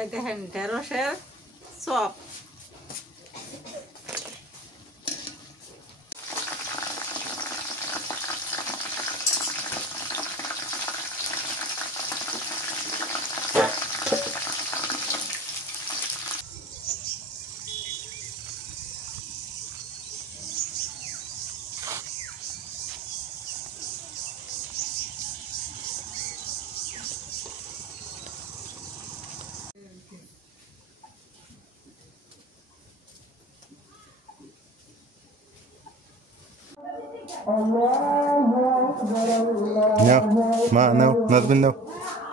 এই দেখেন ঢেঁড়সের chop. No, ma, no, Nazmin, no.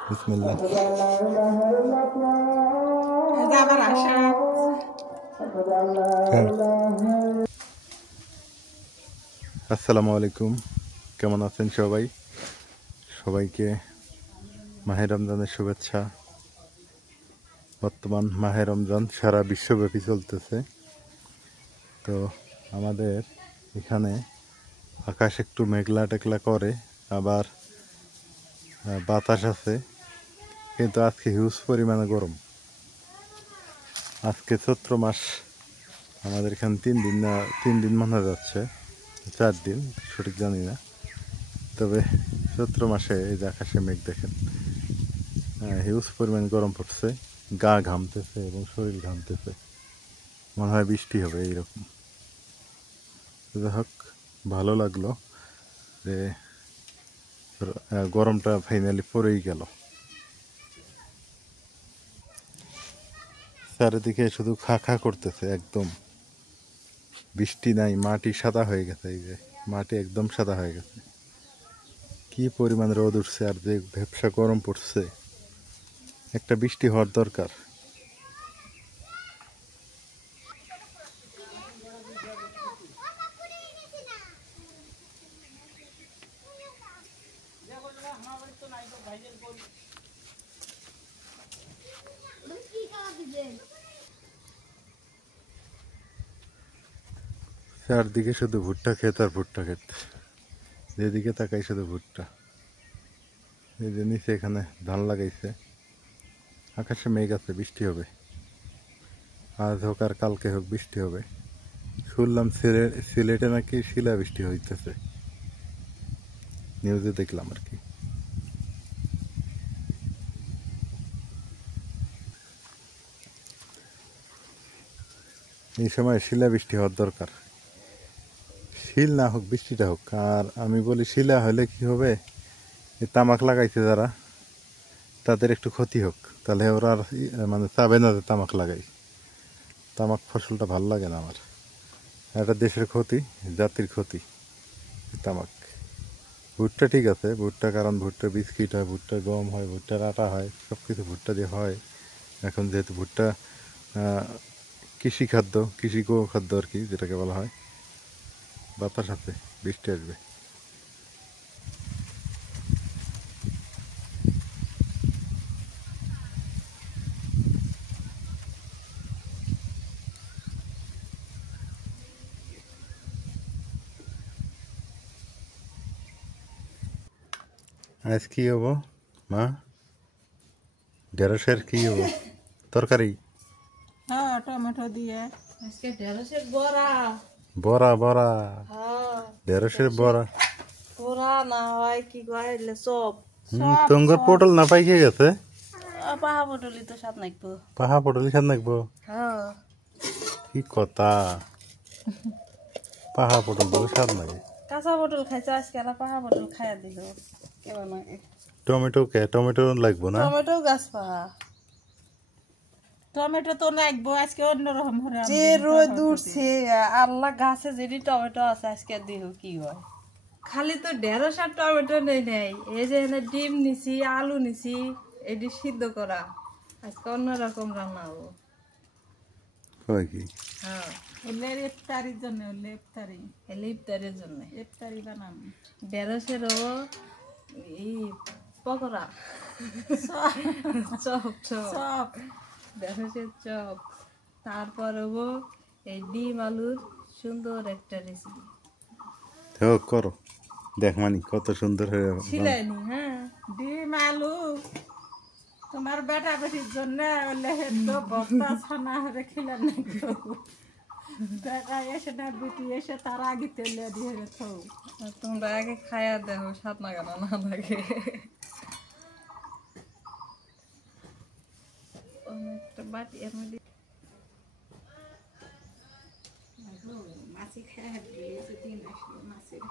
Bismillah. এটা আবার আসা। আসসালামু আলাইকুম, কেমন আছেন সবাই? সবাইকে মাহে রমজানের শুভেচ্ছা। বর্তমান মাহে রমজান সারা বিশ্বব্যাপী চলতেছে। তো আমাদের এখানে আকাশ একটু মেঘলা টেঘলা করে, আবার বাতাস আছে, কিন্তু আজকে হিউজ পরিমাণে গরম। আজকে চৈত্র মাস, আমাদের এখানে 3 দিন মানা যাচ্ছে, 4 দিন সঠিক জানি না। তবে চৈত্র মাসে এই যে আকাশে মেঘ দেখেন, হিউজ পরিমাণ গরম পড়ছে, গা ঘামতেছে এবং শরীর ঘামতেছে, মনে হয় বৃষ্টি হবে এইরকম। যাই হোক, ভালো লাগলো যে গরমটা ফাইনালি পড়েই গেল। চারিদিকে শুধু খা খা করতেছে, একদম বৃষ্টি নাই, মাটি সাদা হয়ে গেছে। এই যে মাটি একদম সাদা হয়ে গেছে, কি পরিমাণ রোদ উঠছে আর যে ভ্যাপসা গরম পড়ছে। একটা বৃষ্টি হওয়ার দরকার। চারদিকে শুধু ভুট্টা ক্ষেত আর ভুট্টা ক্ষেত, যেদিকে তাকাই শুধু ভুট্টা। এই যে নিচে এখানে ধান লাগাইছে, আকাশে মেঘ আছে, বৃষ্টি হবে। আজ হোক আর কালকে হোক বৃষ্টি হবে। শুনলাম সিলেটে নাকি শিলা বৃষ্টি হইতেছে, নিউজে দেখলাম আর কি। এই সময় শিলা বৃষ্টি হওয়ার দরকার, শিল না হোক বৃষ্টিটা হোক। আর আমি বলি শিলা হলে কি হবে, এই তামাক লাগাইছে যারা, তাদের একটু ক্ষতি হোক, তাহলে ওরা আর মানে চাবে না যে তামাক লাগাই। তামাক ফসলটা ভাল লাগে না আমার, এটা দেশের ক্ষতি, জাতির ক্ষতি তামাক। ভুট্টা ঠিক আছে, ভুট্টা, কারণ ভুট্টা বিস্কিট হয়, ভুট্টা গম হয়, ভুট্টার আটা হয়, সব কিছু ভুট্টা দিয়ে হয়। এখন যেহেতু ভুট্টা কৃষি খাদ্য, কৃষি গো খাদ্য আর কি যেটাকে বলা হয়। বাতাস আছে, বৃষ্টি আসবে। আজ কি হবো মা? ঢেঁড়সের কি হবো তরকারি? হ্যাঁ, টমেটো দিয়ে আজকে ঢেঁড়সের বড়া। বড়া বড়া, হ্যাঁ, ঢেঁড়সের বড়া। বড়া না হয় কি কইলে চপ। তোঙ্গর পটল না পাই খেয়ে গেছে। পাহা পটলি তো স্বাদ নাকবো। পাহা পটল খান নাকবো? হ্যাঁ, কি কথা, পাহা পটল বলে স্বাদ লাগে। কাঁচা পটল খাইছে আজকে, আর পাহা পটল খাইয়া দিল কেমন লাগে। টমেটো কে, টমেটো লাগবো না? টমেটো গাছ পাহা, টমেটো তো লাগবো আজকে, অন্যরকম যে রোদ উঠছে আল্লাহ, গাছে যেটি টমেটো আছে আজকে দেহ কি হয়। খালি তো ঢেঁড়স আর টমেটো নেই নেই, এই যে এখানে ডিম নিছি, আলু নিছি, এটি সিদ্ধ করা। আজকে অন্যরকম রান্না হবো। কি হ্যাঁ, ইফতারির জন্য, ইফতারির জন্য ইফতারি বানাম। ঢেঁড়সেরও এই পকোড়া, চপ চপ, ঢেঁড়সের চপ। তারপরেও এই ডিম আলুর সুন্দর একটা রেসিপি। করো, দেখ মানি কত সুন্দর হয়ে ছিলাইনি। হ্যাঁ, ডিম আলু তোমার বেটা বেটির জন্য ওলে হেদ্দ বর্তা ছানা হরে খেলেন না বেটা এসে না বেটি এসে তার আগে তেলে দিয়ে রেখো তোমরা আগে খায়া দেখো স্বাদ না কেন না লাগে অনেকটা বাটি এর মধ্যে মাছি খায় দিয়েছে দিন আসলো মাছের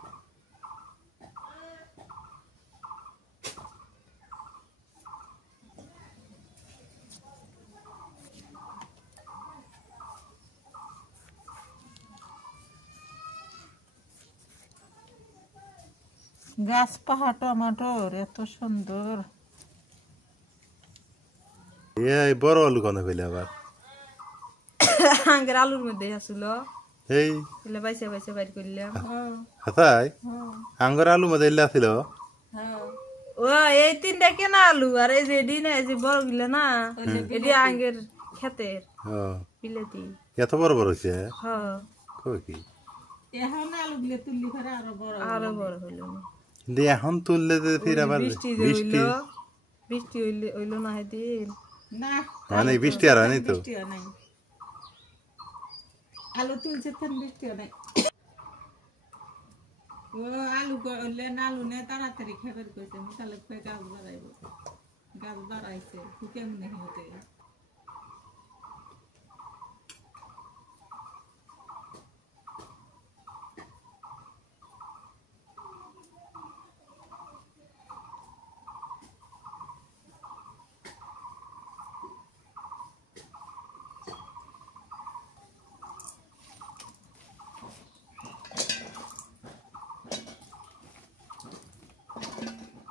গাছ পাহা টমাটোর এত সুন্দর এই বড় আলু কোনে কইলে আবার আঙ্গের আলুর মধ্যে আসছিল এই এলে বাইসে বাইসে বাইর করলাম হাতাই আঙ্গুর আলু মধ্যে ইল্লা ছিল ও এই তিনটা কেনা আলু আর এই যে এডি না এই যে বড় গুলা না এডি আঙ্গের ক্ষেতের বিলেতি এত বড় বড় হইছে হ্যাঁ কই কি এখন আলুগুলো তুললি পরে আরো বড় হলো কিন্তু এখন তুললে যে ফির আবার বৃষ্টি বৃষ্টি হইলো না হেদিন না মানে বৃষ্টি আর হয়নি তো আলু তুলছে তখন বৃষ্টি নাই ও আলু করলে না আলু নে তাড়াতাড়ি খেবার কইছে মিশালে কই গাছ বাড়াইব গাছ বাড়াইছে কি কেমনে হতে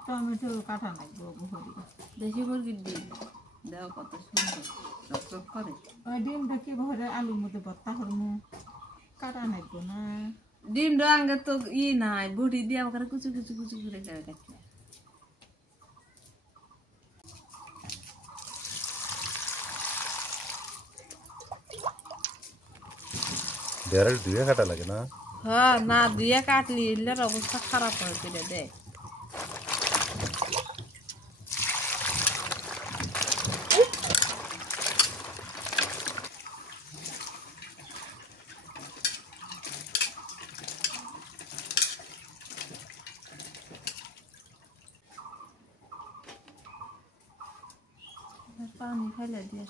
টমেটো কাটা লাগবে বহুরি দেখি মুরগির ডিম দাও কত সুন্দর চকচক করে ওই ডিমটা কি ভরে আলুর মধ্যে ভর্তা করবো কাটা লাগবে না ডিমটা আগে তো ই নাই বুড়ি দিয়ে ওখানে কুচু কুচু কুচু করে কাটলে ডাইরেক্ট দুইয়া কাটা লাগে না হ্যাঁ না দুইয়া কাটলি এর অবস্থা খারাপ হয়ে গেলে দেখ पानी फैला दिया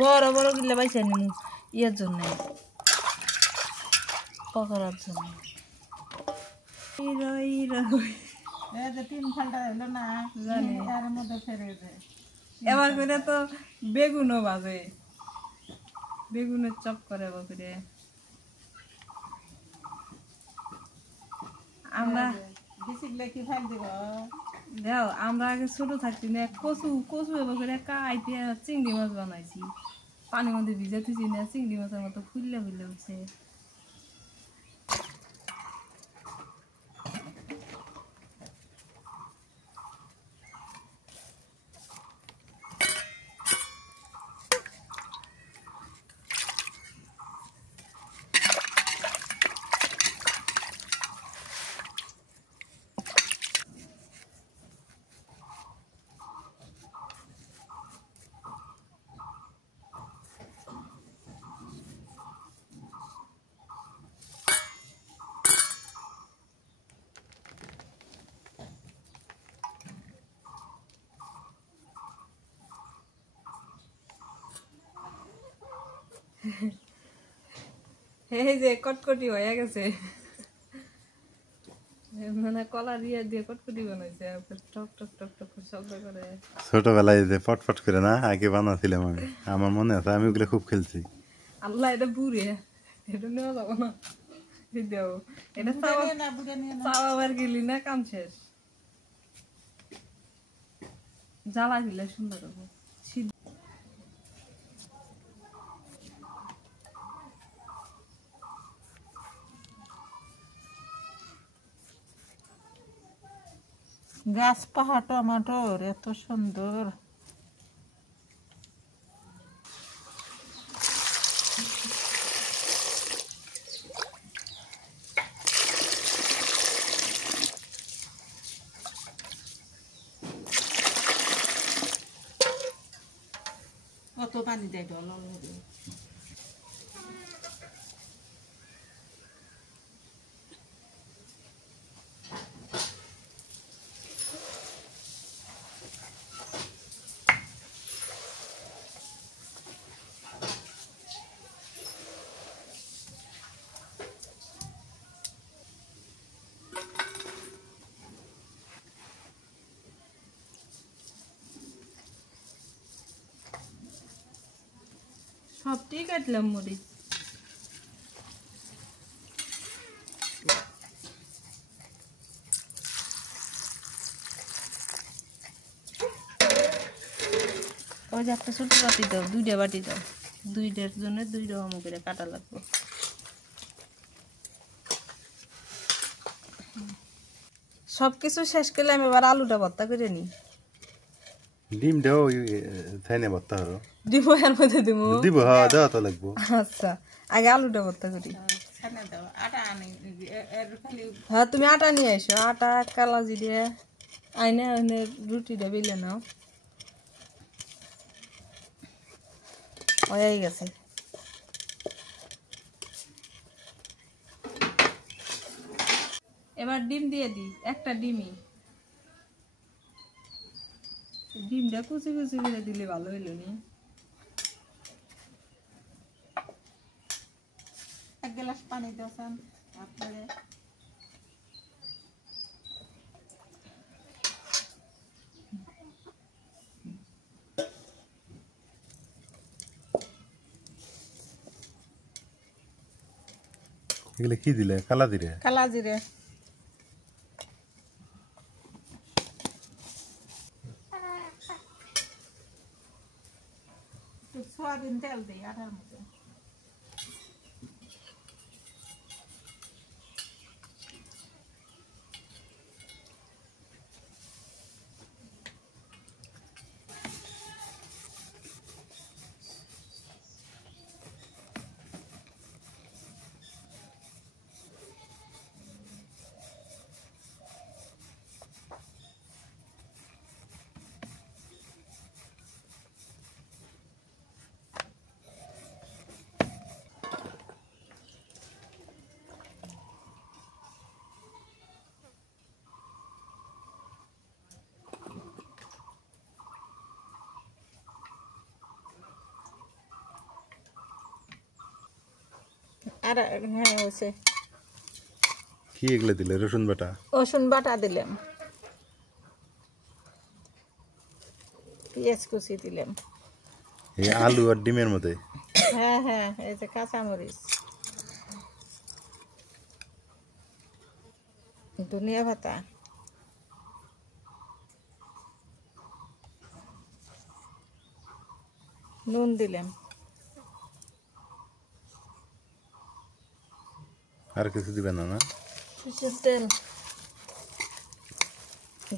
বড় বড় গিলা বাইছে নিমু ইয়ের জন্য পকড়ার জন্য এবার করে তো বেগুনও বাজে বেগুনের চপ করে এবার করে আমরা দেও আমরা আগে ছোট থাকছি না কচু কচু এবার করে কাইতে চিংড়ি মাছ বানাইছি পানির মধ্যে ভিজে থুইছি না চিংড়ি মাছের মতো ফুললে ফুললে উঠছে এই যে কটকটি হয়ে গেছে মানে কলা দিয়ে দিয়ে কটকটি বানাইছে টক টক টক টক শব্দ করে ছোটবেলায় যে পটপট করে না আগে বানাছিলাম আমি আমার মনে আছে আমি ওগুলো খুব খেলছি আল্লাহ এটা বুড়ে এটা নেওয়া যাবো না দেও এটা চাওয়াবার গেলি না কাম শেষ জ্বালা দিলে সুন্দর হবে। গাছ পাহা টমাটোর এত সুন্দর। কত পানি দেয় ডল সবটি কাটলাম মরিচ। ওই যে একটা ছোট বাটি দাও, 2টা বাটি দাও, 2টার জন্য 2 রকম করে কাটা লাগবে। সবকিছু শেষ করলে আমি এবার আলুটা ভর্তা করে নিই। ডিমটাও ছাইনে ভর্তা হলো। দিব এর মধ্যে দিব। দিব, হ্যাঁ দেওয়া তো লাগবো। আচ্ছা আগে আলুটা ভর্তা করি। হ্যাঁ তুমি আটা নিয়ে এসো, আটা কালাজি দিয়ে আইনে আইনে রুটিটা বেলে নাও। হয়ে গেছে। এবার ডিম দিয়ে দিই, একটা ডিমই। ডিমটা কুচি কুচি করে দিলে ভালো হইল নি। 1 গ্লাস পানি দিয়েছেন আপনারে। এগুলো কি দিলে? কালা জিরে। কালা জিরে। সয়াবিন তেল দিই আটার মধ্যে। আর হ্যাঁ হয়েছে। কি এগুলো দিলে? রসুন বাটা। রসুন বাটা দিলাম, পেঁয়াজ কুচি দিলাম। এই আলু আর ডিমের মধ্যে? হ্যাঁ হ্যাঁ, এই যে কাঁচামরিচ, ধনিয়া পাতা, নুন দিলাম। আর কিছু দিবেন না? না সরষের তেল,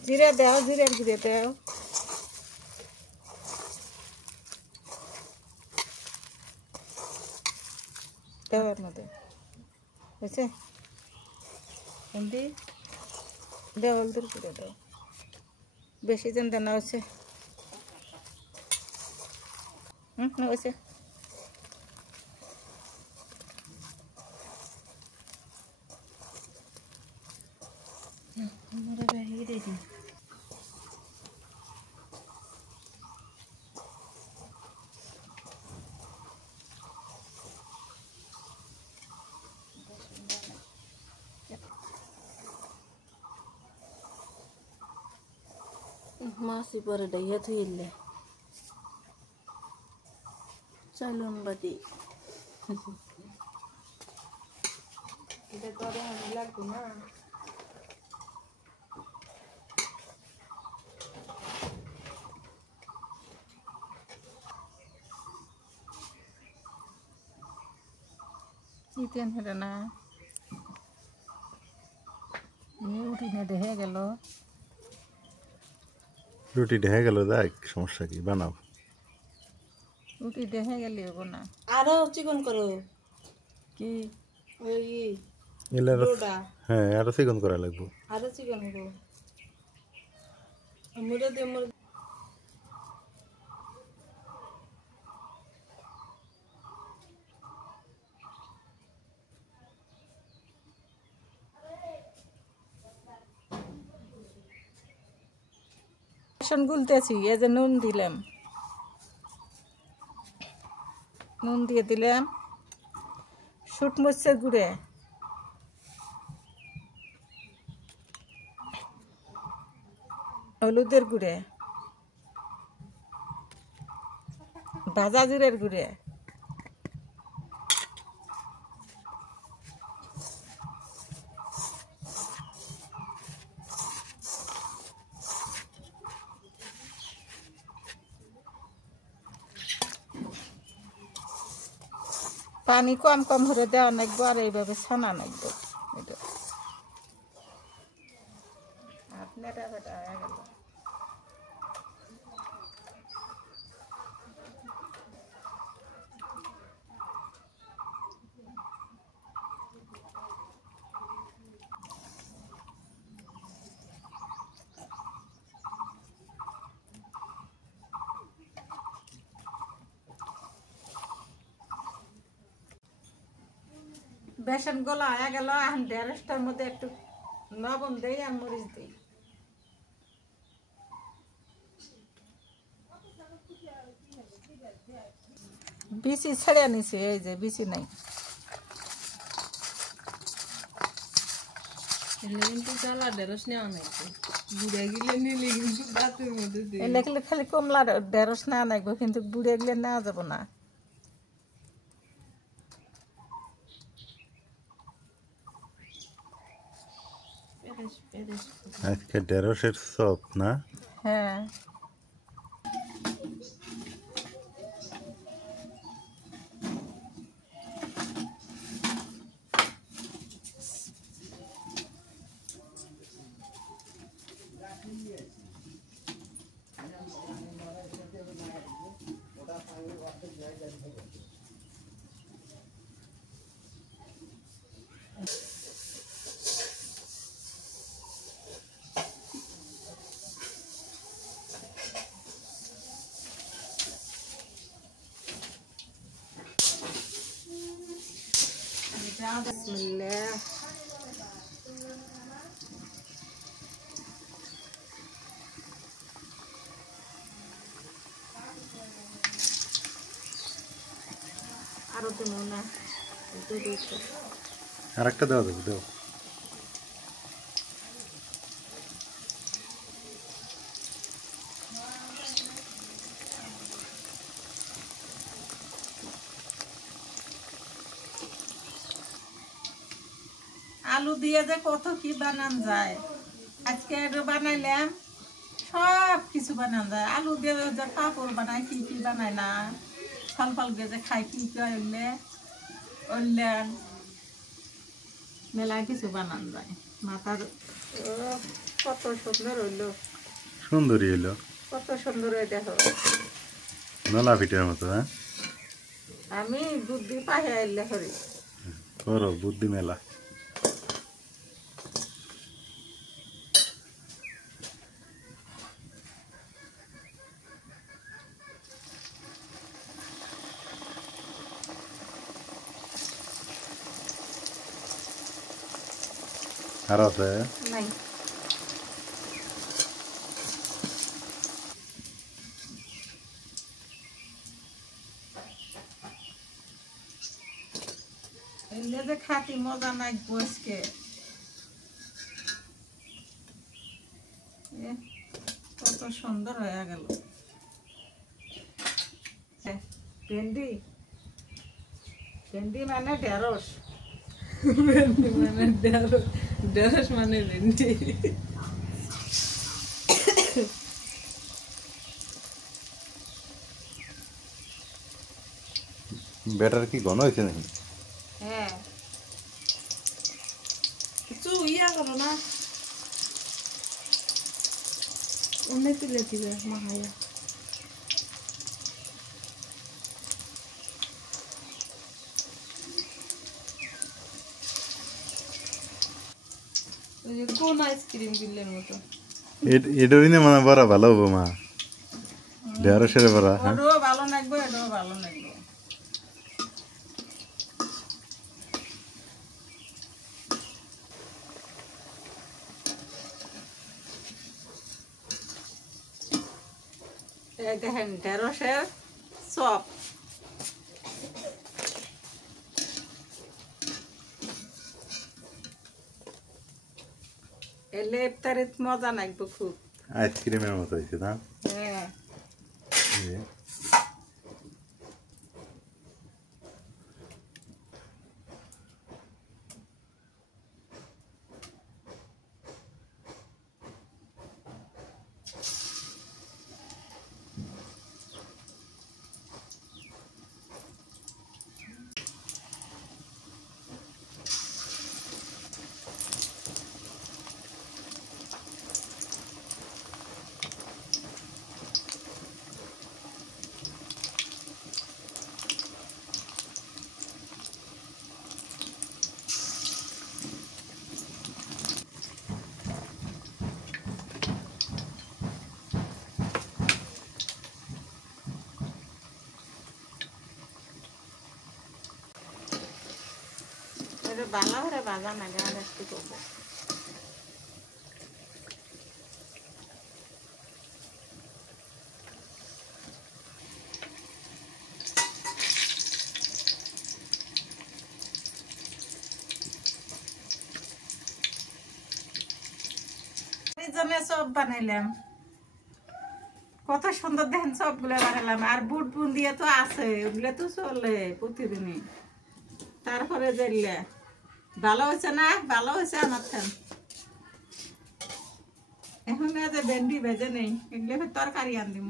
জিরা দাও, জিরার গুঁড়ো দাও। দেওয়ার মধ্যে বুঝছে, এমনি দেওয়া হলুদের গুঁড়ো দাও, বেশি জন দেনা হচ্ছে। হয়েছে। মাছি পরে ডাইয়া থইলে চালুন বাটি এটা তো আর লাগবে না। চিকেন হেরে না রুটি না দেখে গেল রুটি ঢেকে গেল, দেখ সমস্যা কি, বানাও। রুটি দেখে গেলে হবো না, আরো চিকন করো কি ওই এলে লোডা হ্যাঁ, আরো চিকন করা লাগবো। আরো চিকন করো মুড়ে দিয়ে মুড়ে বেসন গুলতেছি, এই যে নুন দিলাম, নুন দিয়ে দিলাম, শুট মরিচের গুঁড়ে, হলুদের গুঁড়ে, ভাজা জিরের গুঁড়ে, পানি কম কম করে দেওয়া নাকবো আর এইভাবে ছানা নাকবো। এটা নেটা ফেটা হয়ে গেল। বেসন গলা হয়ে গেল, এখন ঢেঁড়সটার মধ্যে একটু লবণ দিই আর মরিচ দিই। বিচি ছেড়ে নিছি, এই যে বিচি নাই। কিন্তু জ্বালা ঢেঁড়স নেওয়া নাই বুড়ে গিলে নিলে কিন্তু দাঁতের মধ্যে দিয়ে এলে খেলে খালি কমলা ঢেঁড়স না নাকবো, কিন্তু বুড়ে গেলে নেওয়া যাবো না। আজকে ঢেঁড়সের চপ না? হ্যাঁ, বিসমিল্লাহ। আরো দেবো না, আর একটা দেওয়া যাবে, দেও। আলু দিয়ে যে কত কি বানান যায়, আজকে এটা বানাইলাম, সব কিছু বানান যায়। আলু দিয়ে যে পাপড় বানায়, কি কি বানায় না, ফল ফল দিয়ে যে খাই, কি কি হইলে অনলেন মেলা কিছু বানান যায়। মাথার কত সুন্দর হইলো, সুন্দরী হইলো, কত সুন্দর হয়ে দেখো। নলা পিঠের মতো। হ্যাঁ, আমি বুদ্ধি পাহে আইলে করি, করো বুদ্ধি মেলা। আর আছে নাই এলে যে খাতি মজা নাই বসকে। কত সুন্দর হয়ে গেল। ভেন্ডি, ভেন্ডি মানে ঢেঁড়স, মানে ঢেঁড়স মানে ভেন্ডি। ব্যাটার কি ঘন হয়েছে নাকি? হ্যাঁ কিছু ইয়া করো না অন্য তুলে দিবে মাহায়া ওই যে কোন আইসক্রিম কিনলের মতো এটারই না মানে বড় ভালো হবো মা ঢেঁড়সের বড়া হ্যাঁ ওটাও ভালো লাগবে এটাও ভালো লাগবে এই দেখেন ঢেঁড়সের চপ এলে ইফতারিত মজা লাগবে খুব আইসক্রিমের মতো হয়েছে না হ্যাঁ ভালো করে ভাজা না গেলে একটু করবো সব বানাইলাম কত সুন্দর দেখেন সবগুলো বানাইলাম আর বুট বুন দিয়ে তো আছে ওগুলো তো চলে প্রতিদিনই তারপরে দিলে ভালো হয়েছে না ভালো হয়েছে আমার থান এখন যে ভেন্ডি ভেজে নেই এগুলো তরকারি আন দিব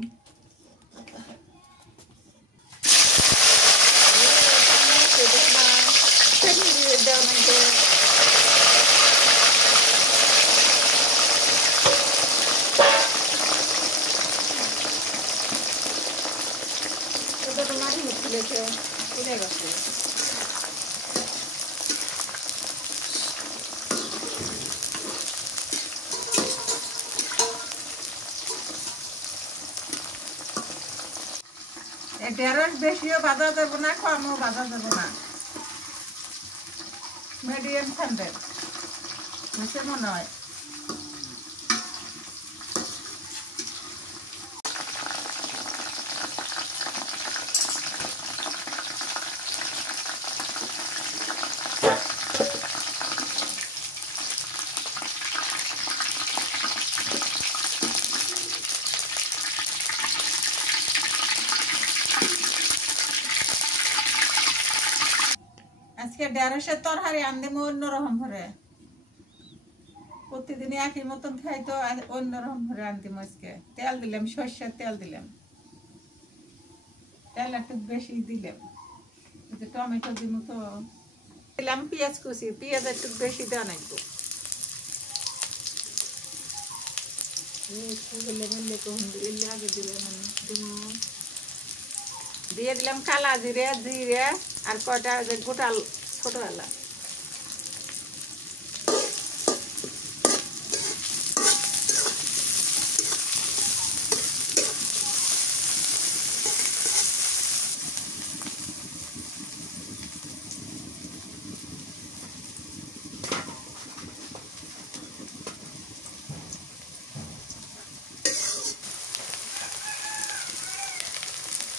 ঢেঁড়স বেশিও বাঁধা যাবো না কমও বাঁধা যাবো না মিডিয়াম ঠান্ডার বুঝতে মনে হয় আজকে ঢেঁড়সের তরকারি আনদিম অন্যরকম করে প্রতিদিন একই মতন খাই তো অন্যরকম করে আনদিম আজকে তেল দিলাম সর্ষের তেল দিলাম তেল একটু বেশি দিলাম টমেটো দিব তো দিলাম পেঁয়াজ কুচি পেঁয়াজ একটু বেশি দেওয়া নাকবো আগে দিলাম দিয়ে দিলাম কালা জিরে জিরে আর কয়টা গোটা ছোট এলা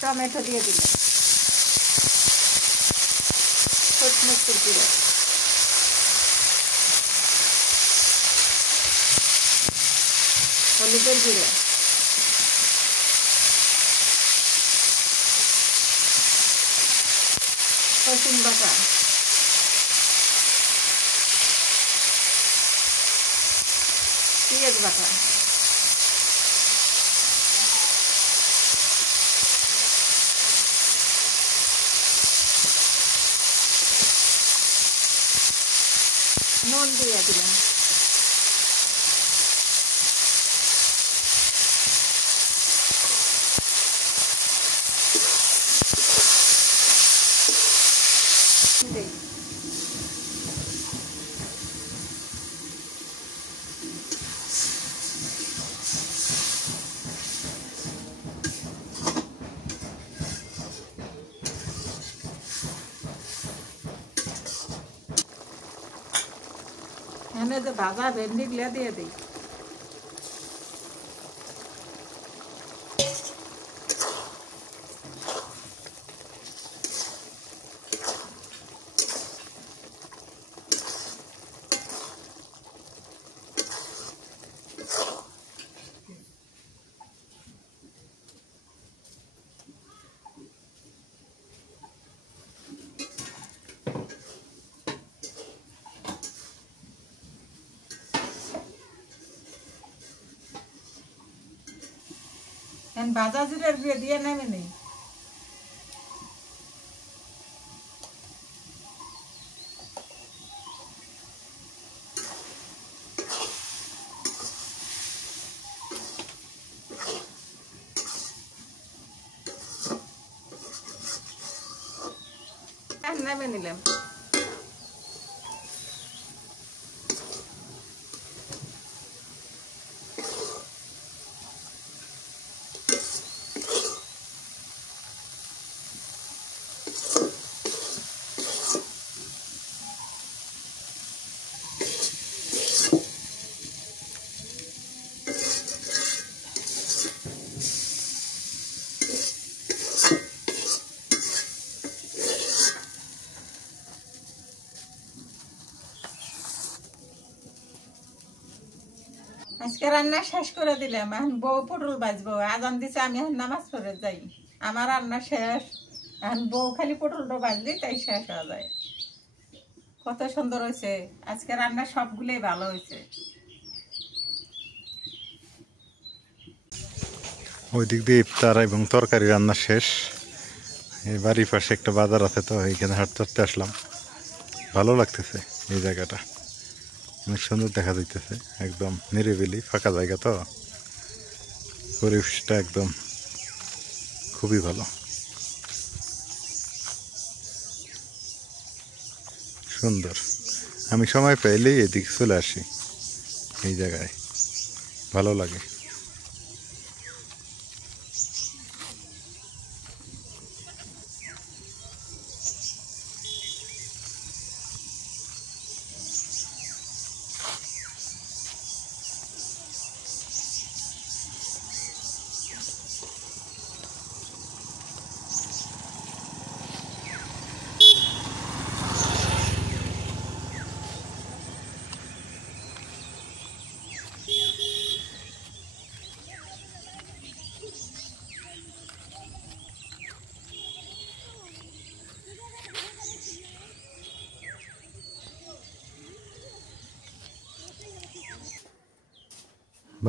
টমেটো দিয়ে দিলাম মরিচের গুঁড়ো হলুদের গুঁড়ো রসুন বাটা পেঁয়াজ বাটা নুন দিয়ে দিলাম। এনে যে ভাজা ভেন্ডি গুলা দিয়ে দিই। ভাজা জিরের গুঁড়ো দিয়ে নামে নেই। নামে নিলাম। আজকে রান্না শেষ করে দিলাম, এখন বউ পটল ভাজবো। আজান দিছে, আমি এখন নামাজ পড়ে যাই। আমার রান্না শেষ, এখন বউ খালি পটলটা ভাজলি তাই শেষ হয়ে যায়। কত সুন্দর হয়েছে আজকে রান্না, সবগুলোই ভালো হয়েছে। ওই দিক দিয়ে ইফতার এবং তরকারি রান্না শেষ। এই বাড়ির পাশে একটা বাজার আছে, তো এইখানে হাঁটতে হাঁটতে আসলাম। ভালো লাগতেছে এই জায়গাটা, অনেক সুন্দর দেখা যাইতেছে। একদম নিরিবিলি ফাঁকা জায়গা, তো পরিবেশটা একদম খুবই ভালো, সুন্দর। আমি সময় পেলেই এদিকে চলে আসি, এই জায়গায় ভালো লাগে।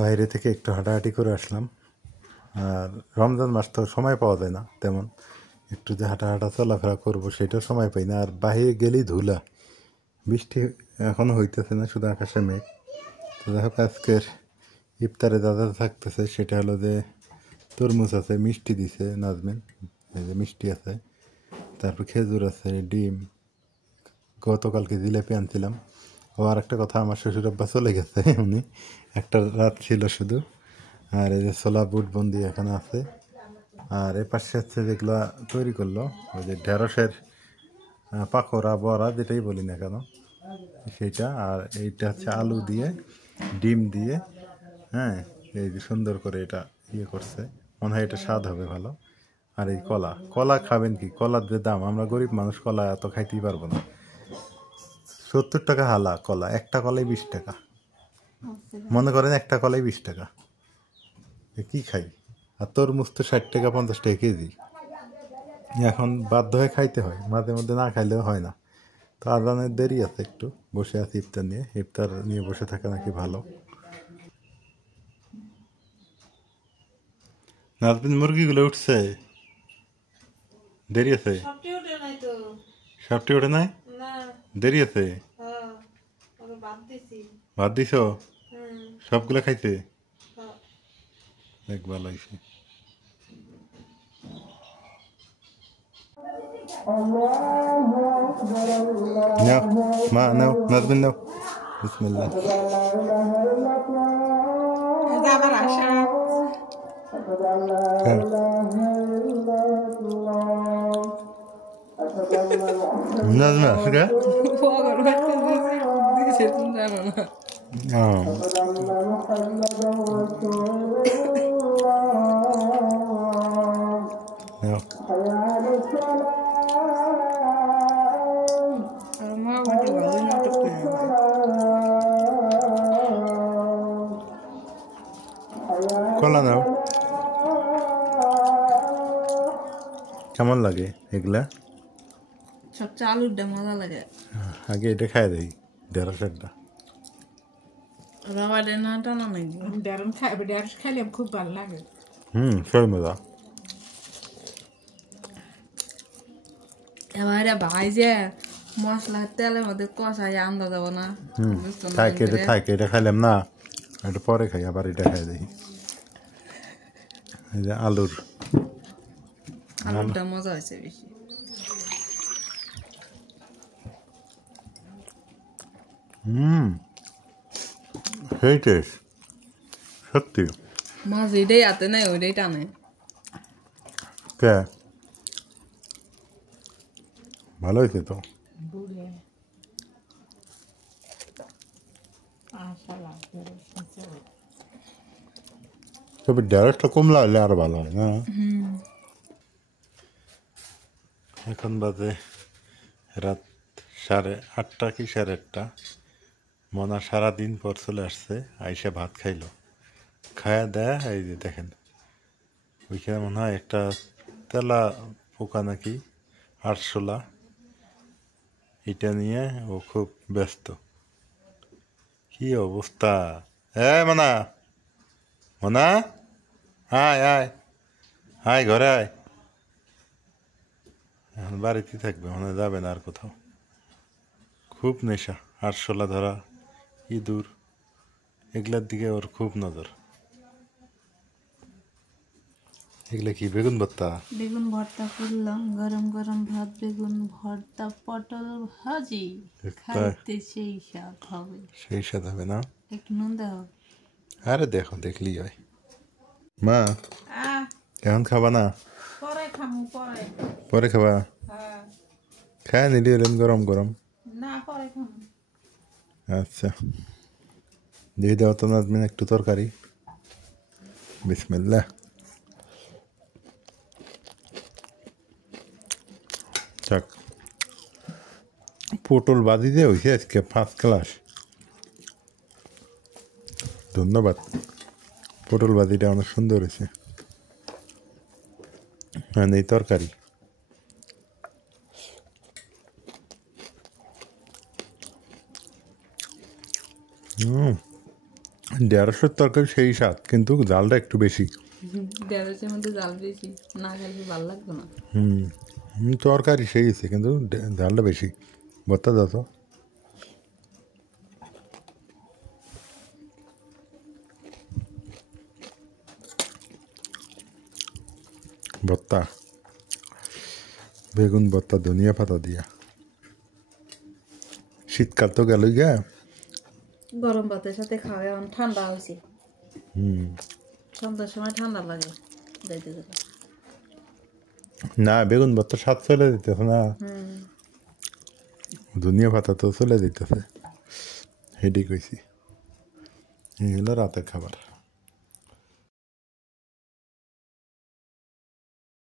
বাইরে থেকে একটু হাঁটাহাঁটি করে আসলাম। আর রমজান মাস তো সময় পাওয়া যায় না তেমন, একটু যে হাঁটা চলাফেরা করবো সেটাও সময় পাই না। আর বাইরে গেলেই ধুলা, বৃষ্টি এখনও হইতেছে না, শুধু আকাশে মেঘ। তো দেখো আজকের ইফতারে দাদা থাকতেছে, সেটা হলো যে তরমুজ আছে, মিষ্টি দিছে নাজমিন, এই যে মিষ্টি আছে, তারপর খেজুর আছে, ডিম, গতকালকে জিলেপি আনছিলাম। ও আর একটা কথা, আমার শ্বশুর আব্বা চলে গেছে, উনি একটা রাত ছিল শুধু। আর এই যে ছোলা বুট বন্দি এখানে আছে। আর এ পাশে হচ্ছে যেগুলো তৈরি করলো, ওই যে ঢেঁড়সের পাকোড়া বড়া যেটাই বলি না কেন সেইটা। আর এইটা হচ্ছে আলু দিয়ে ডিম দিয়ে, হ্যাঁ, এই যে সুন্দর করে এটা ইয়ে করছে, মনে হয় এটা স্বাদ হবে ভালো। আর এই কলা, কলা খাবেন কি, কলার যে দাম, আমরা গরিব মানুষ কলা এত খাইতেই পারবো না। 70 টাকা হালা কলা, একটা কলাই 20 টাকা। মনে করেন একটা কলাই 20 টাকা, কি খাই? আর তরমুজ তো 60 টাকা 50 টাকা কেজি। এখন বাধ্য হয়ে খাইতে হয়, মাঝে মধ্যে না খাইলেও হয় না। তো আজানের দেরি আছে, একটু বসে আছি ইফতার নিয়ে বসে থাকা নাকি ভালো। নাজবিন, মুরগিগুলো উঠছে, দেরি আছে? সবটি ওঠে নাই, দেরি আছে। ভাত দিছি। ভাত দিছো? হুম। সবগুলো খাইছে? হ্যাঁ। দেখ ভালো হয়েছে। নাও মা, নাও নাজমিন, নাও। বিসমিল্লাহ। এটা আবার আশা। হ্যাঁ। নাজমা আসুকা? পগর হইতে দিছে তুমি জানো না। আর মা বলতে ভালোই নাটক করে আমাকে। কলা নাও। কেমন লাগে এগুলা? সবচেয়ে আলুরটা মজা লাগে। আগে এটা খাই দেই, ঢেঁড়স একটা। রবারের না টানা নাকি? ঢেঁড়স খাইলে খুব ভালো লাগে। সেই মজা। এবার ভাই যে মশলা তেলের মধ্যে কষাই আন্দা যাবো না। থাক এটা খাইলাম না, এটা পরে খাই, আবার এটা খাই দেখি। এই যে আলুর আলুরটা মজা হয়েছে বেশি। সেই টেস্ট সত্যি। মাছ এটাই হাতে নাই ওইটাই টানে। কে ভালো হয়েছে তো। তবে ঢেঁড়সটা কম লাগলে আরো ভালো হয় না? এখন বাজে রাত 8:30 কি 8:30। মনা সারাদিন পর চলে আসছে, আইসা ভাত খাইলো, খায়া দেয়। এই যে দেখেন ওইখানে মনে হয় একটা তেলা পোকা নাকি আরশোলা, এটা নিয়ে ও খুব ব্যস্ত। কি অবস্থা! মনা, মনা, আয় আয় আয়, ঘরে আয়। এখন বাড়িতে থাকবে, মনে যাবে না আর কোথাও। খুব নেশা, আরশোলা ধরা, ইঁদুর, এগুলার দিকে ওর খুব নজর। এগুলা কি বেগুন ভর্তা? বেগুন ভর্তা করলাম, গরম গরম ভাত, বেগুন ভর্তা, পটল ভাজি, খাইতে সেই স্বাদ হবে। সেই স্বাদ হবে না? একটু নুন দাও। আরে দেখো, দেখলি হয়। মা এখন খাবা না? পরে খামু, পরে খাবা? খায় নিলি এলেন গরম গরম। না পরে খামু। আচ্ছা, দিয়ে দাও তো নাজমিন একটু তরকারি। বিসমিল্লাহ। যাক, পটল বাদি দিয়ে হয়েছে আজকে ফার্স্ট ক্লাস। ধন্যবাদ, পটল বাদিটা অনেক সুন্দর হয়েছে। আর এই তরকারি ঢেঁড়সের তরকারি সেই স্বাদ, কিন্তু জালটা একটু বেশি। ঢেঁড়সের মধ্যে জাল বেশি, না খাইলে ভালো লাগবে না। তরকারি সেই হয়েছে, কিন্তু জালটা বেশি। ভর্তা দাও তো। ভর্তা, বেগুন ভর্তা ধনিয়া পাতা দিয়া। শীতকাল তো গেলই গা। গরম ভাতের সাথে খাওয়া এখন ঠান্ডা হয়েছে। সন্ধ্যার সময় ঠান্ডা লাগে যাইতে যেতে। না, বেগুন ভর্তা স্বাদ চলে যেতেছে না, ধনিয়া পাতা তো চলে যেতেছে। হেডি কইছি, এই হলো রাতের খাবার।